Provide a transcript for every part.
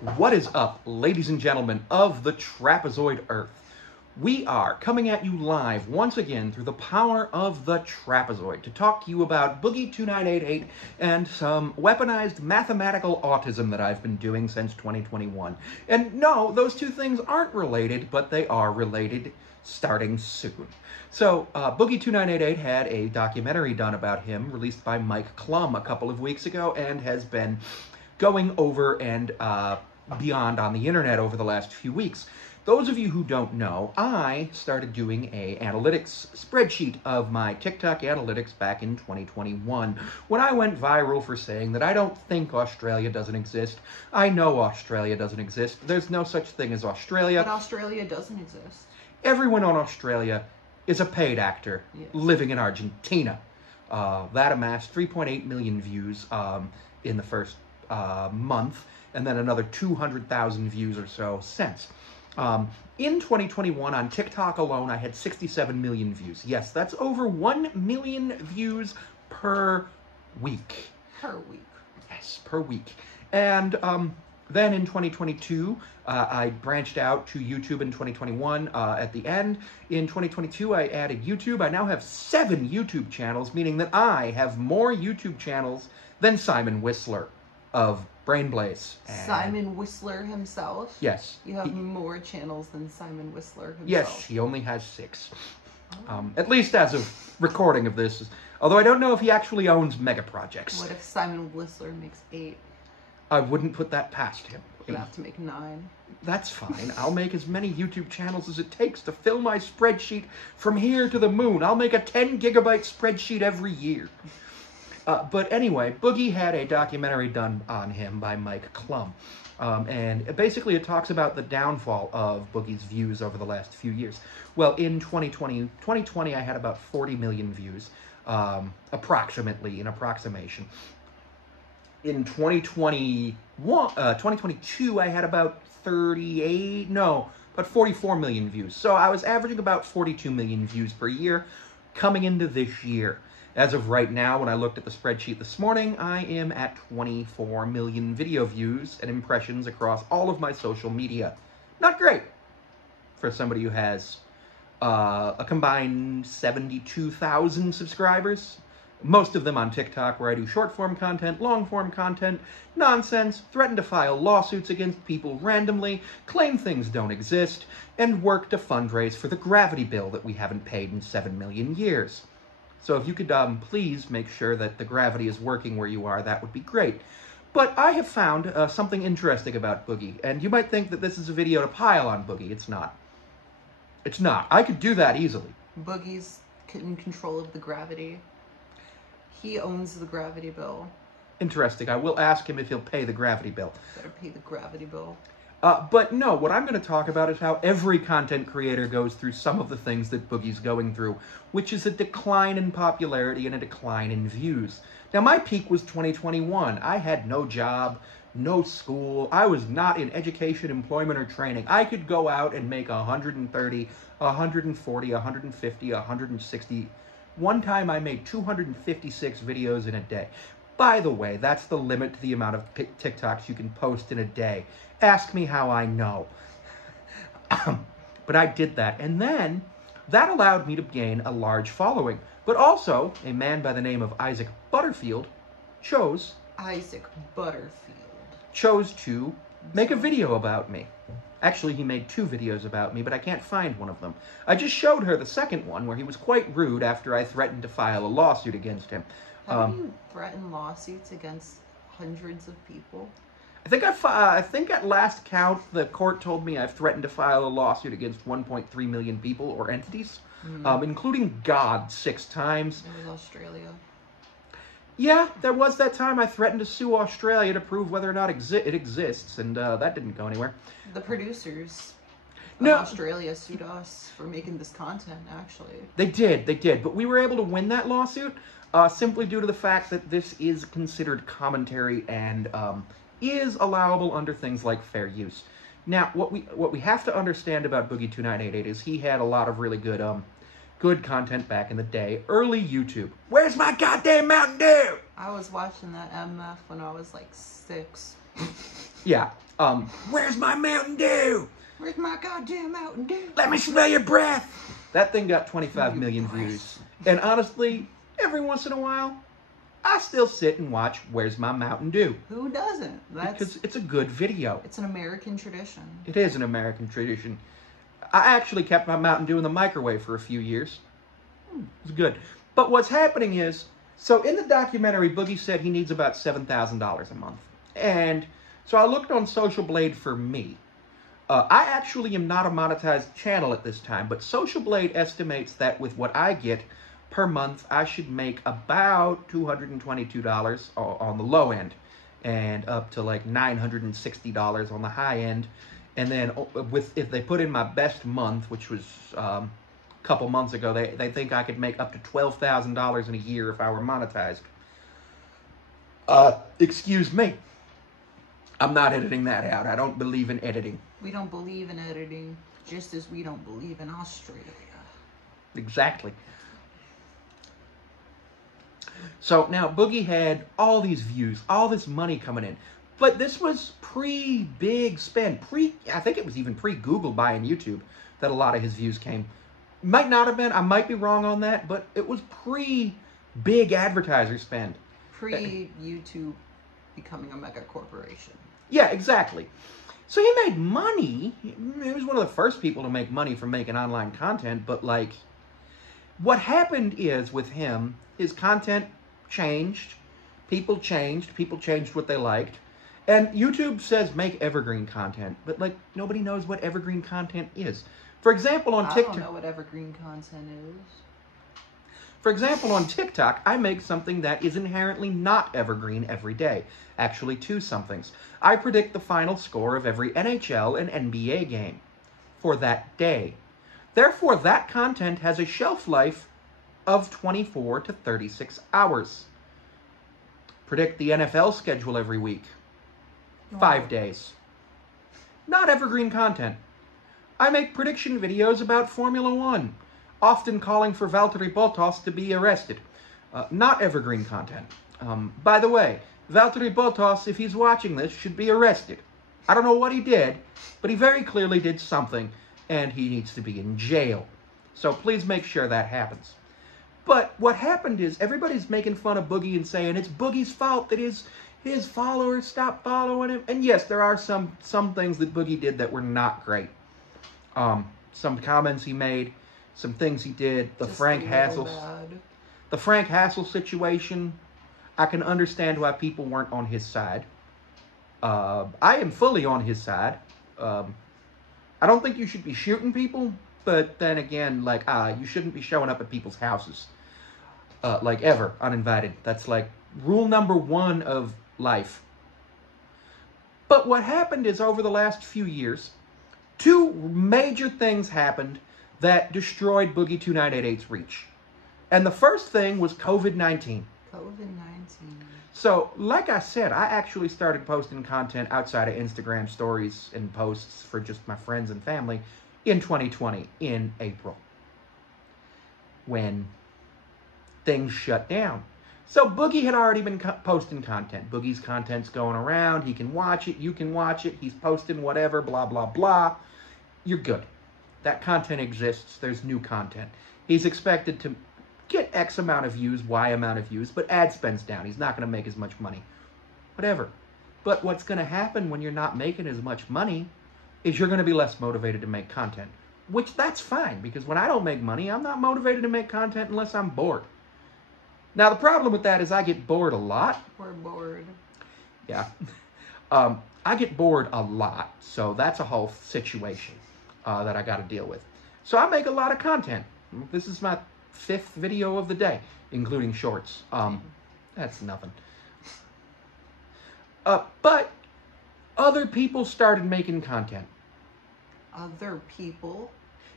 What is up, ladies and gentlemen of the trapezoid Earth? We are coming at you live once again through the power of the trapezoid to talk to you about Boogie 2988 and some weaponized mathematical autism that I've been doing since 2021. And no, those two things aren't related, but they are related starting soon. So, Boogie 2988 had a documentary done about him released by Mike Klum a couple of weeks ago and has been going over and beyond on the internet over the last few weeks. Those of you who don't know, I started doing a analytics spreadsheet of my TikTok analytics back in 2021 when I went viral for saying that I don't think Australia doesn't exist. I know Australia doesn't exist. There's no such thing as Australia. But Australia doesn't exist. Everyone on Australia is a paid actor living in Argentina. That amassed 3.8 million views in the first month, and then another 200,000 views or so since. In 2021, on TikTok alone, I had 67 million views. Yes, that's over 1 million views per week. Per week. Yes, per week. And then in 2022, I branched out to YouTube in 2021 at the end. In 2022, I added YouTube. I now have 7 YouTube channels, meaning that I have more YouTube channels than Simon Whistler of Brainblaze. Simon Whistler himself? Yes. You have more channels than Simon Whistler himself? Yes, he only has 6. At least as of recording of this. Although I don't know if he actually owns mega projects. What if Simon Whistler makes 8? I wouldn't put that past him. You have to make 9. That's fine. I'll make as many YouTube channels as it takes to fill my spreadsheet from here to the moon. I'll make a 10 gigabyte spreadsheet every year. But anyway, Boogie had a documentary done on him by Mike Klum. And basically it talks about the downfall of Boogie's views over the last few years. Well, in 2020 I had about 40 million views, approximately, in approximation. In 2022 I had about 44 million views. So I was averaging about 42 million views per year coming into this year. As of right now, when I looked at the spreadsheet this morning, I am at 24 million video views and impressions across all of my social media. Not great for somebody who has a combined 72,000 subscribers. Most of them on TikTok, where I do short-form content, long-form content, nonsense, threaten to file lawsuits against people randomly, claim things don't exist, and work to fundraise for the gravity bill that we haven't paid in 7 million years. So if you could please make sure that the gravity is working where you are, that would be great. But I have found something interesting about Boogie, and you might think that this is a video to pile on Boogie. It's not. It's not. I could do that easily. Boogie's in control of the gravity. He owns the gravity bill. Interesting. I will ask him if he'll pay the gravity bill. Better pay the gravity bill. But no, what I'm going to talk about is how every content creator goes through some of the things that Boogie's going through, which is a decline in popularity and a decline in views. Now, my peak was 2021. I had no job, no school. I was not in education, employment, or training. I could go out and make 130, 140, 150, 160. One time I made 256 videos in a day. By the way, that's the limit to the amount of TikToks you can post in a day. Ask me how I know. But I did that. And then that allowed me to gain a large following. But also, a man by the name of Isaac Butterfield chose to make a video about me. Actually, he made 2 videos about me, but I can't find one of them. I just showed her the second one, where he was quite rude after I threatened to file a lawsuit against him. Haven't you threatened lawsuits against hundreds of people? I think at last count, the court told me I've threatened to file a lawsuit against 1.3 million people or entities, including God 6 times. It was Australia. Yeah, there was that time I threatened to sue Australia to prove whether or not it exists, and that didn't go anywhere. The producers of Australia sued us for making this content, actually. They did, but we were able to win that lawsuit simply due to the fact that this is considered commentary and is allowable under things like fair use. Now, what we have to understand about Boogie 2988 is he had a lot of really good content back in the day. Early YouTube. Where's my goddamn Mountain Dew? I was watching that MF when I was like 6. Yeah. Where's my Mountain Dew? Where's my goddamn Mountain Dew? Let me smell your breath. That thing got 25 million views. And honestly, every once in a while, I still sit and watch Where's My Mountain Dew. Who doesn't? Because it's a good video. It's an American tradition. It is an American tradition. I actually kept my Mountain Dew in the microwave for a few years. It's good. But what's happening is, so in the documentary, Boogie said he needs about $7,000 a month. And so I looked on Social Blade for me. I actually am not a monetized channel at this time, but Social Blade estimates that with what I get per month, I should make about $222 on the low end, and up to like $960 on the high end. And then if they put in my best month, which was a couple months ago, they think I could make up to $12,000 in a year if I were monetized. Excuse me. I'm not editing that out. I don't believe in editing. We don't believe in editing, just as we don't believe in Australia. Exactly. So now Boogie had all these views, all this money coming in. But this was pre-big spend. I think it was even pre-Google buying YouTube that a lot of his views came. Might not have been. I might be wrong on that. But it was pre-big advertiser spend. Pre-YouTube becoming a mega corporation. Yeah, exactly. So he made money. He was one of the first people to make money from making online content. But, like, what happened is with him, his content changed. People changed. People changed what they liked. And YouTube says make evergreen content. But, like, nobody knows what evergreen content is. For example, on TikTok... I don't know what evergreen content is. For example, on TikTok, I make something that is inherently not evergreen every day. Actually, two somethings. I predict the final score of every NHL and NBA game for that day. Therefore, that content has a shelf life of 24 to 36 hours. Predict the NFL schedule every week. 5 days. Not evergreen content. I make prediction videos about Formula One, often calling for Valtteri Bottas to be arrested. Not evergreen content. By the way, Valtteri Bottas, if he's watching this, should be arrested. I don't know what he did, but he very clearly did something, and he needs to be in jail. So please make sure that happens. But what happened is everybody's making fun of Boogie and saying it's Boogie's fault that his followers stopped following him. And yes, there are some things that Boogie did that were not great. Some comments he made, some things he did, the Frank Hassel situation. I can understand why people weren't on his side. I am fully on his side. I don't think you should be shooting people, but then again, like, you shouldn't be showing up at people's houses, like, ever, uninvited. That's, like, rule number 1 of life. But what happened is, over the last few years, 2 major things happened that destroyed Boogie 2988's reach. And the first thing was COVID-19. So, like I said, I actually started posting content outside of Instagram stories and posts for just my friends and family in 2020, in April, when things shut down. So Boogie had already been posting content. Boogie's content's going around. He can watch it. You can watch it. He's posting whatever, blah, blah, blah. You're good. That content exists. There's new content. He's expected to get X amount of views, Y amount of views, but ad spend's down. He's not going to make as much money. Whatever. But what's going to happen when you're not making as much money is you're going to be less motivated to make content. Which, that's fine, because when I don't make money, I'm not motivated to make content unless I'm bored. Now, the problem with that is I get bored a lot. We're bored. Yeah. I get bored a lot, so that's a whole situation that I got to deal with. So I make a lot of content. This is my 5th video of the day, including shorts. That's nothing. But other people started making content. Other people?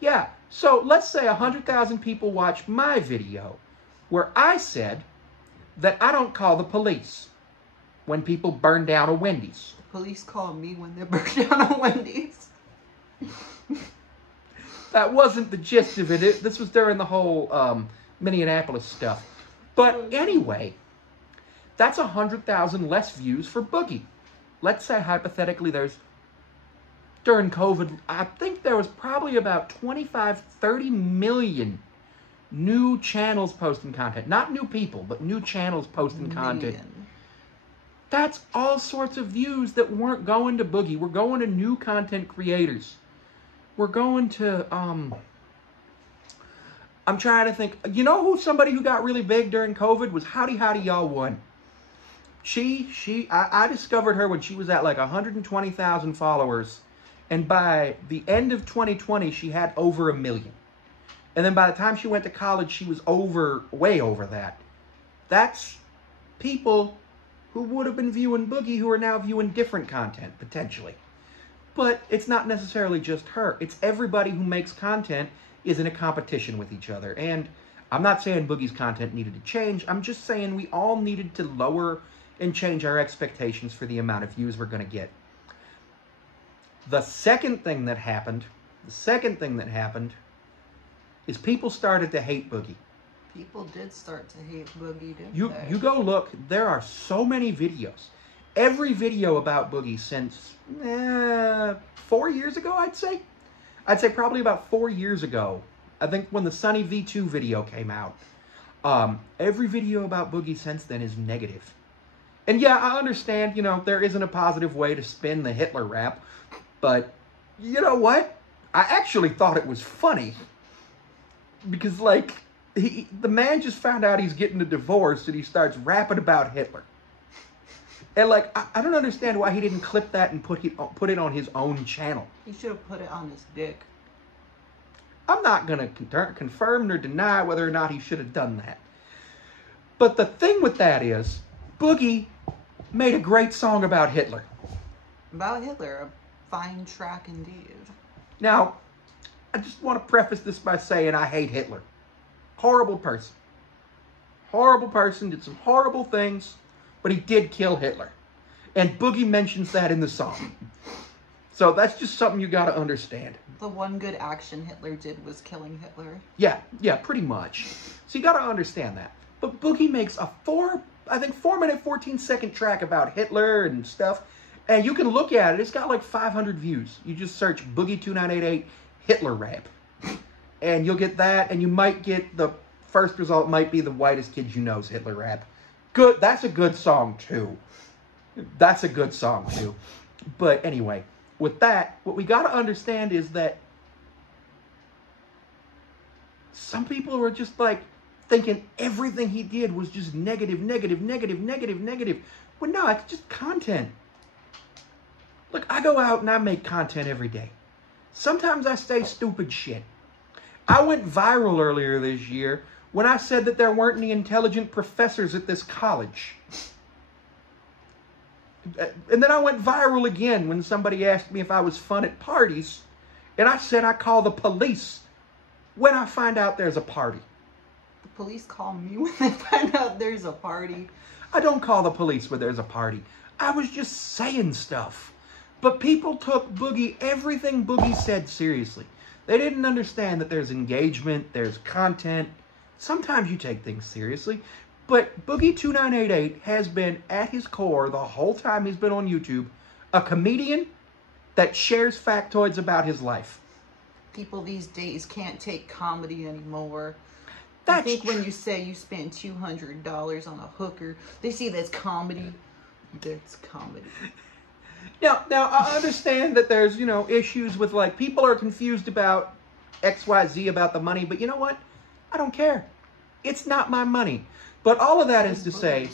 Yeah. So let's say 100,000 people watch my video where I said that I don't call the police when people burn down a Wendy's. The police call me when they burn down a Wendy's. That wasn't the gist of it. This was during the whole Minneapolis stuff. But anyway, that's 100,000 less views for Boogie. let's say hypothetically during COVID, I think there was probably about 25, 30 million new channels posting content. Not new people, but new channels posting content. That's all sorts of views that weren't going to Boogie. We're going to new content creators. We're going to, I'm trying to think. You know who somebody who got really big during COVID was Howdy Y'all One. I discovered her when she was at like 120,000 followers. And by the end of 2020, she had over 1 million. And then by the time she went to college, she was way over that. That's people who would have been viewing Boogie who are now viewing different content, potentially. But it's not necessarily just her. It's everybody who makes content is in a competition with each other. And I'm not saying Boogie's content needed to change. I'm just saying we all needed to lower and change our expectations for the amount of views we're going to get. The second thing that happened is people started to hate Boogie. People did start to hate Boogie, didn't they? You go look, there are so many videos. Every video about Boogie since 4 years ago, I'd say. I'd say probably about 4 years ago. I think when the Sunny V2 video came out. Every video about Boogie since then is negative. And yeah, I understand, there isn't a positive way to spin the Hitler rap. But you know what? I actually thought it was funny. Because, like, the man just found out he's getting a divorce and he starts rapping about Hitler. And, like, I don't understand why he didn't clip that and put it on his own channel. He should have put it on his dick. I'm not going to confirm nor deny whether or not he should have done that. But the thing with that is, Boogie made a great song about Hitler. About Hitler, a fine track indeed. Now, I just want to preface this by saying I hate Hitler. Horrible person. Horrible person, did some horrible things, but he did kill Hitler. And Boogie mentions that in the song. So that's just something you got to understand. The one good action Hitler did was killing Hitler. Yeah, pretty much. So you got to understand that. But Boogie makes a 4 minute, 14-second track about Hitler and stuff. And you can look at it. It's got like 500 views. You just search Boogie 2988 Hitler rap. And you'll get that. And you might get the first result might be the Whitest Kid You Know's Hitler rap. Good. That's a good song, too. But anyway, with that, what we got to understand is that some people were just like thinking everything he did was just negative. Well, no, it's just content. Look, I go out and I make content every day. Sometimes I say stupid shit. I went viral earlier this year when I said that there weren't any intelligent professors at this college. And then I went viral again when somebody asked me if I was fun at parties. And I said I call the police when I find out there's a party. The police call me when they find out there's a party. I don't call the police when there's a party. I was just saying stuff. But people took everything Boogie said seriously. They didn't understand that there's engagement, there's content. Sometimes you take things seriously. But Boogie 2988 has been, at his core, the whole time he's been on YouTube, a comedian that shares factoids about his life. People these days can't take comedy anymore. That's I think when you say you spend $200 on a hooker, they see that's comedy. That's comedy. Now I understand that there's, issues with, like, people are confused about XYZ, about the money, but you know what? I don't care. It's not my money. But all of that is to say,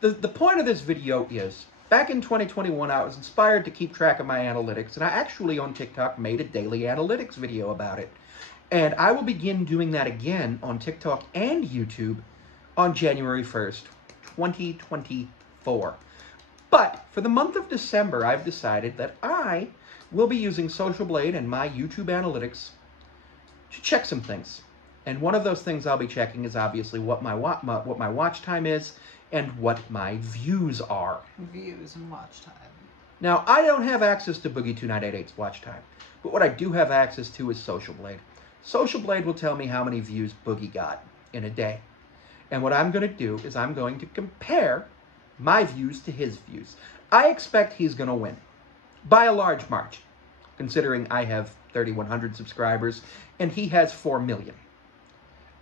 the point of this video is, back in 2021, I was inspired to keep track of my analytics, and I actually, on TikTok, made a daily analytics video about it. And I will begin doing that again on TikTok and YouTube on January 1st, 2024. But for the month of December, I've decided that I will be using Social Blade and my YouTube analytics to check some things. And one of those things I'll be checking is obviously what my watch time is and what my views are. Views and watch time. Now, I don't have access to Boogie 2988's watch time, but what I do have access to is Social Blade. Social Blade will tell me how many views Boogie got in a day. And what I'm going to do is I'm going to compare my views to his views. I expect he's going to win by a large margin, considering I have 3,100 subscribers and he has 4 million.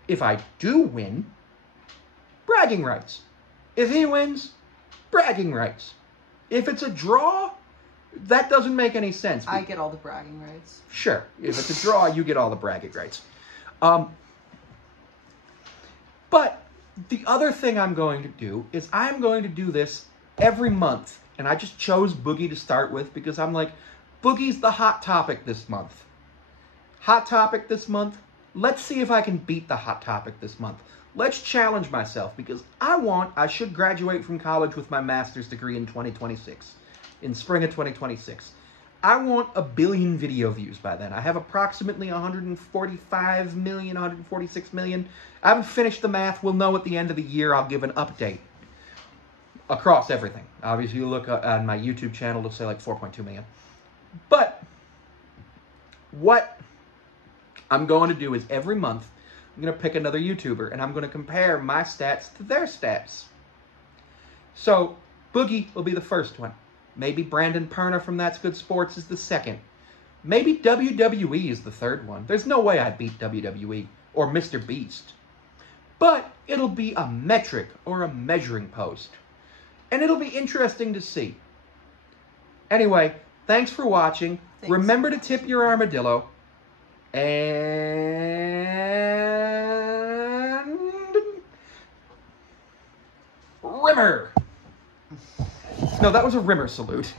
If I do win, bragging rights. If he wins, bragging rights. If it's a draw, that doesn't make any sense. I get all the bragging rights. Sure. If it's a draw, you get all the bragging rights. But the other thing I'm going to do is I'm going to do this every month. And I just chose Boogie to start with because I'm like, Boogie's the hot topic this month. Hot topic this month. Let's see if I can beat the hot topic this month. Let's challenge myself because I should graduate from college with my master's degree in 2026. In spring of 2026. I want 1 billion video views by then. I have approximately 145 million, 146 million. I haven't finished the math. We'll know at the end of the year. I'll give an update across everything. Obviously, you look on my YouTube channel, it'll say like 4.2 million. But what I'm going to do is every month, I'm going to pick another YouTuber, and I'm going to compare my stats to their stats. So, Boogie will be the first one. Maybe Brandon Perna from That's Good Sports is the second. Maybe WWE is the third one. There's no way I'd beat WWE or Mr. Beast. But it'll be a metric or a measuring post. And it'll be interesting to see. Anyway, thanks for watching. Thanks. Remember to tip your armadillo. And... Rimmer! No, that was a Rimmer salute.